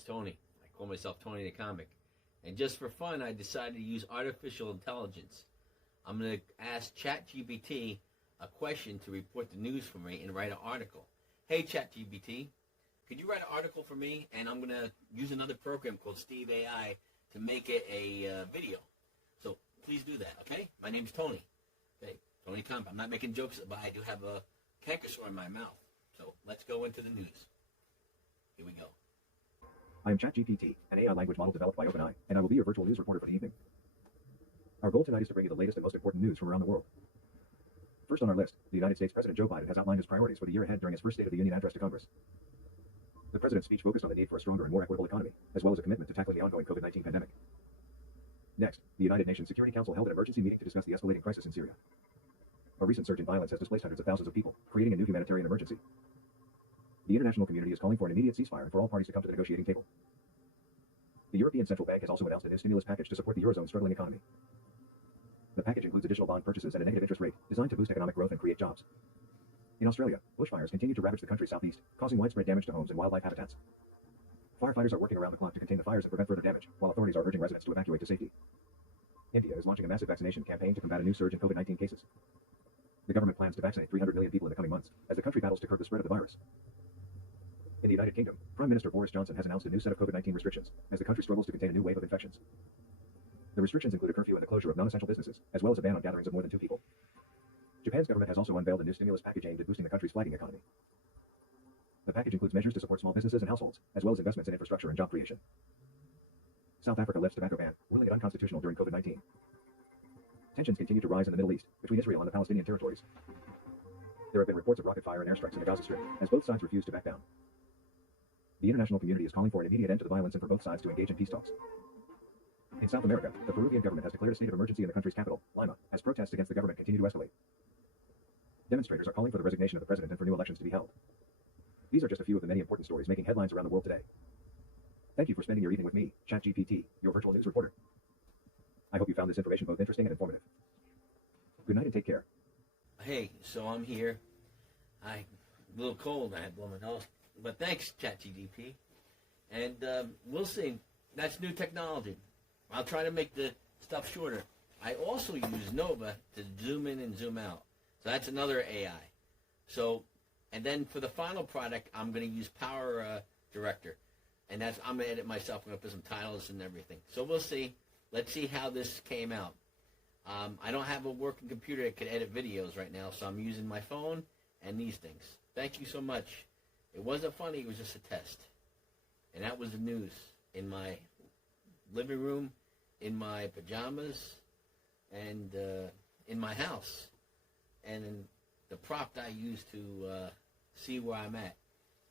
is Tony. I call myself Tony the Comic. And just for fun, I decided to use artificial intelligence. I'm going to ask ChatGPT a question to report the news for me and write an article. Hey, ChatGPT, could you write an article for me? And I'm going to use another program called Steve AI to make it a video. So please do that, okay? My name's Tony. Okay, Tony Comic. I'm not making jokes, but I do have a canker sore in my mouth. So let's go into the news. Here we go. I am ChatGPT, an AI language model developed by OpenAI, and I will be your virtual news reporter for the evening. Our goal tonight is to bring you the latest and most important news from around the world. First on our list, the United States President Joe Biden has outlined his priorities for the year ahead during his first State of the Union address to Congress. The president's speech focused on the need for a stronger and more equitable economy, as well as a commitment to tackling the ongoing COVID-19 pandemic. Next, the United Nations Security Council held an emergency meeting to discuss the escalating crisis in Syria. A recent surge in violence has displaced hundreds of thousands of people, creating a new humanitarian emergency. The international community is calling for an immediate ceasefire and for all parties to come to the negotiating table. The European Central Bank has also announced a new stimulus package to support the Eurozone's struggling economy. The package includes additional bond purchases at a negative interest rate, designed to boost economic growth and create jobs. In Australia, bushfires continue to ravage the country's southeast, causing widespread damage to homes and wildlife habitats. Firefighters are working around the clock to contain the fires and prevent further damage, while authorities are urging residents to evacuate to safety. India is launching a massive vaccination campaign to combat a new surge in COVID-19 cases. The government plans to vaccinate 300 million people in the coming months, as the country battles to curb the spread of the virus. In the United Kingdom, Prime Minister Boris Johnson has announced a new set of COVID-19 restrictions, as the country struggles to contain a new wave of infections. The restrictions include a curfew and the closure of non-essential businesses, as well as a ban on gatherings of more than 2 people. Japan's government has also unveiled a new stimulus package aimed at boosting the country's flagging economy. The package includes measures to support small businesses and households, as well as investments in infrastructure and job creation. South Africa lifts tobacco ban, ruling it unconstitutional during COVID-19. Tensions continue to rise in the Middle East, between Israel and the Palestinian territories. There have been reports of rocket fire and airstrikes in the Gaza Strip, as both sides refuse to back down. The international community is calling for an immediate end to the violence and for both sides to engage in peace talks. In South America, the Peruvian government has declared a state of emergency in the country's capital, Lima, as protests against the government continue to escalate. Demonstrators are calling for the resignation of the president and for new elections to be held. These are just a few of the many important stories making headlines around the world today. Thank you for spending your evening with me, ChatGPT, your virtual news reporter. I hope you found this information both interesting and informative. Good night and take care. Hey, so I'm here. I'm a little cold. I had blown my nose. But thanks, ChatGPT. And we'll see. That's new technology. I'll try to make the stuff shorter. I also use Nova to zoom in and zoom out. So that's another AI. So, and then for the final product, I'm going to use Power Director. And that's, I'm going to edit myself. I'm going to put some titles and everything. So we'll see. Let's see how this came out. I don't have a working computer that can edit videos right now, so I'm using my phone and these things. Thank you so much. It wasn't funny. It was just a test. And that was the news in my living room, in my pajamas, and in my house. And in the prop that I use to see where I'm at.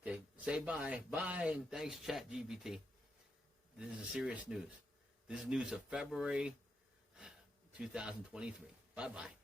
Okay, say bye. Bye, and thanks, ChatGPT. This is serious news. This is news of February 2023. Bye-bye.